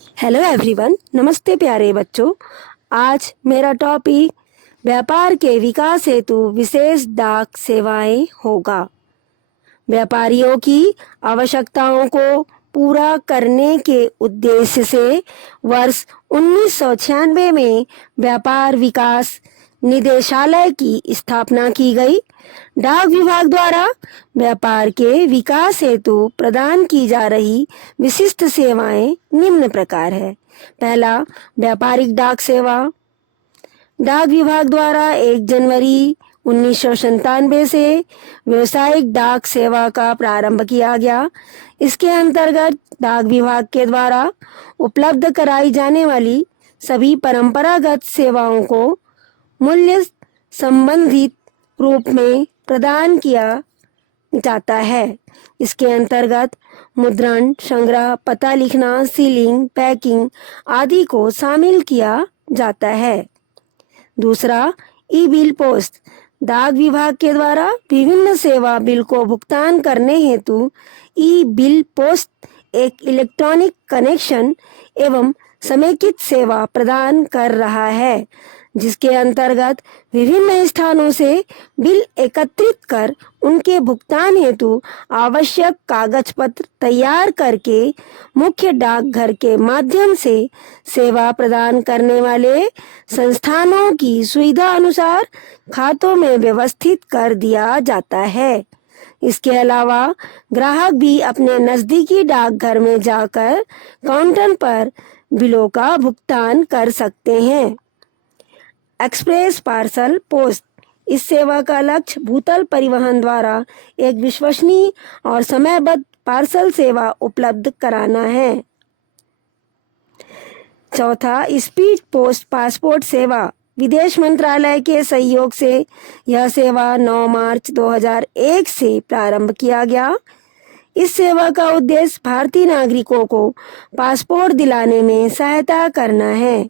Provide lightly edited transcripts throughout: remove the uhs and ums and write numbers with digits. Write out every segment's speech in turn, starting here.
Hello everyone, नमस्ते प्यारे बच्चों। आज मेरा टॉपिक व्यापार के विकास हेतु विशेष डाक सेवाएं होगा। व्यापारियों की आवश्यकताओं को पूरा करने के उद्देश्य से वर्ष 1996 में व्यापार विकास निदेशालय की स्थापना की गई। डाक विभाग द्वारा व्यापार के विकास हेतु प्रदान की जा रही विशिष्ट सेवाएं निम्न प्रकार है। पहला, व्यापारिक डाक सेवा। डाक विभाग द्वारा 1 जनवरी 1997 से व्यावसायिक डाक सेवा का प्रारंभ किया गया। इसके अंतर्गत डाक विभाग के द्वारा उपलब्ध कराई जाने वाली सभी परंपरागत सेवाओं को मूल्य संबंधित रूप में प्रदान किया जाता है। इसके अंतर्गत मुद्रण, संग्रह, पता लिखना, सीलिंग, पैकिंग आदि को शामिल किया जाता है। दूसरा, ई बिल पोस्ट। डाक विभाग के द्वारा विभिन्न सेवा बिल को भुगतान करने हेतु ई बिल पोस्ट एक इलेक्ट्रॉनिक कनेक्शन एवं समेकित सेवा प्रदान कर रहा है, जिसके अंतर्गत विभिन्न स्थानों से बिल एकत्रित कर उनके भुगतान हेतु आवश्यक कागज पत्र तैयार करके मुख्य डाकघर के माध्यम से सेवा प्रदान करने वाले संस्थानों की सुविधा अनुसार खातों में व्यवस्थित कर दिया जाता है। इसके अलावा ग्राहक भी अपने नजदीकी डाकघर में जाकर काउंटर पर बिलों का भुगतान कर सकते हैं। Express parcel post. इस सेवा का लक्ष्य भूतल परिवहन द्वारा एक विश्वसनीय और समयबद्ध पार्सल सेवा उपलब्ध कराना है। चौथा, स्पीड पोस्ट पासपोर्ट सेवा। विदेश मंत्रालय के सहयोग से यह सेवा 9 मार्च 2001 से प्रारंभ किया गया। इस सेवा का उद्देश्य भारतीय नागरिकों को पासपोर्ट दिलाने में सहायता करना है।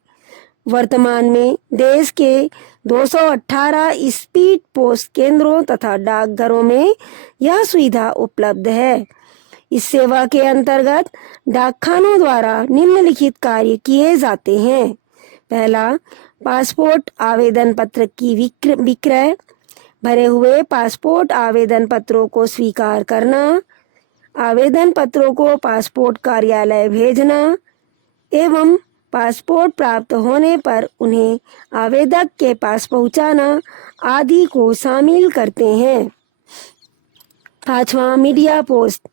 वर्तमान में देश के 218 स्पीड पोस्ट केंद्रों तथा डाकघरों में यह सुविधा उपलब्ध है। इस सेवा के अंतर्गत डाकखानों द्वारा निम्नलिखित कार्य किए जाते हैं। पहला, पासपोर्ट आवेदन पत्र की विक्रय, भरे हुए पासपोर्ट आवेदन पत्रों को स्वीकार करना, आवेदन पत्रों को पासपोर्ट कार्यालय भेजना एवं पासपोर्ट प्राप्त होने पर उन्हें आवेदक के पास पहुंचाना आदि को शामिल करते हैं। पांचवा, मीडिया पोस्ट।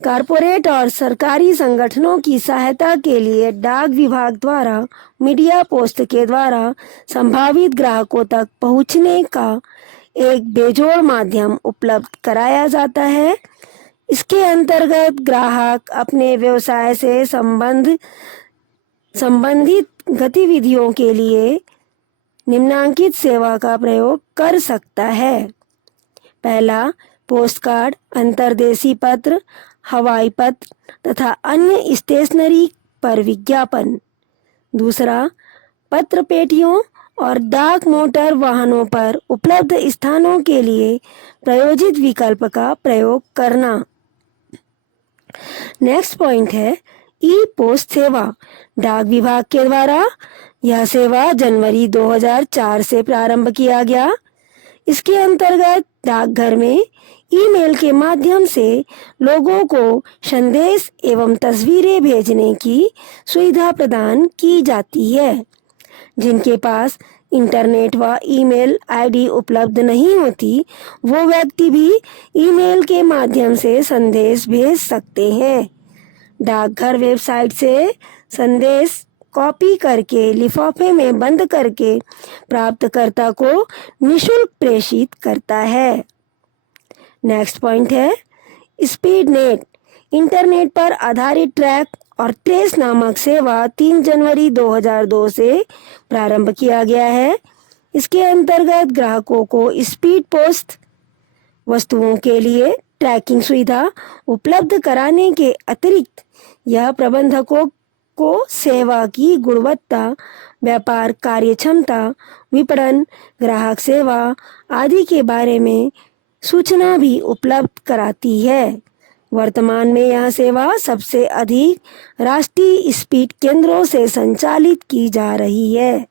कॉरपोरेट और सरकारी संगठनों की सहायता के लिए डाक विभाग द्वारा मीडिया पोस्ट के द्वारा संभावित ग्राहकों तक पहुंचने का एक बेजोड़ माध्यम उपलब्ध कराया जाता है। इसके अंतर्गत ग्राहक अपने व्यवसाय से संबंधित गतिविधियों के लिए निम्नांकित सेवा का प्रयोग कर सकता है। पहला, पोस्ट कार्ड, अंतर्देशीय पत्र, हवाई पत्र तथा अन्य स्टेशनरी पर विज्ञापन। दूसरा, पत्र पेटियों और डाक मोटर वाहनों पर उपलब्ध स्थानों के लिए प्रायोजित विकल्प का प्रयोग करना। नेक्स्ट पॉइंट है ई पोस्ट सेवा। डाक विभाग के द्वारा यह सेवा जनवरी 2004 से प्रारंभ किया गया। इसके अंतर्गत डाकघर में ईमेल के माध्यम से लोगों को संदेश एवं तस्वीरें भेजने की सुविधा प्रदान की जाती है। जिनके पास इंटरनेट व ईमेल आईडी उपलब्ध नहीं होती, वो व्यक्ति भी ईमेल के माध्यम से संदेश भेज सकते हैं। डाकघर वेबसाइट से संदेश कॉपी करके लिफाफे में बंद करके प्राप्तकर्ता को निःशुल्क प्रेषित करता है। नेक्स्ट पॉइंट है स्पीड नेट। इंटरनेट पर आधारित ट्रैक और ट्रेस नामक सेवा 3 जनवरी 2002 से प्रारंभ किया गया है। इसके अंतर्गत ग्राहकों को स्पीड पोस्ट वस्तुओं के लिए ट्रैकिंग सुविधा उपलब्ध कराने के अतिरिक्त यह प्रबंधकों को सेवा की गुणवत्ता, व्यापार कार्यक्षमता, विपणन, ग्राहक सेवा आदि के बारे में सूचना भी उपलब्ध कराती है। वर्तमान में यह सेवा सबसे अधिक राष्ट्रीय स्पीड केंद्रों से संचालित की जा रही है।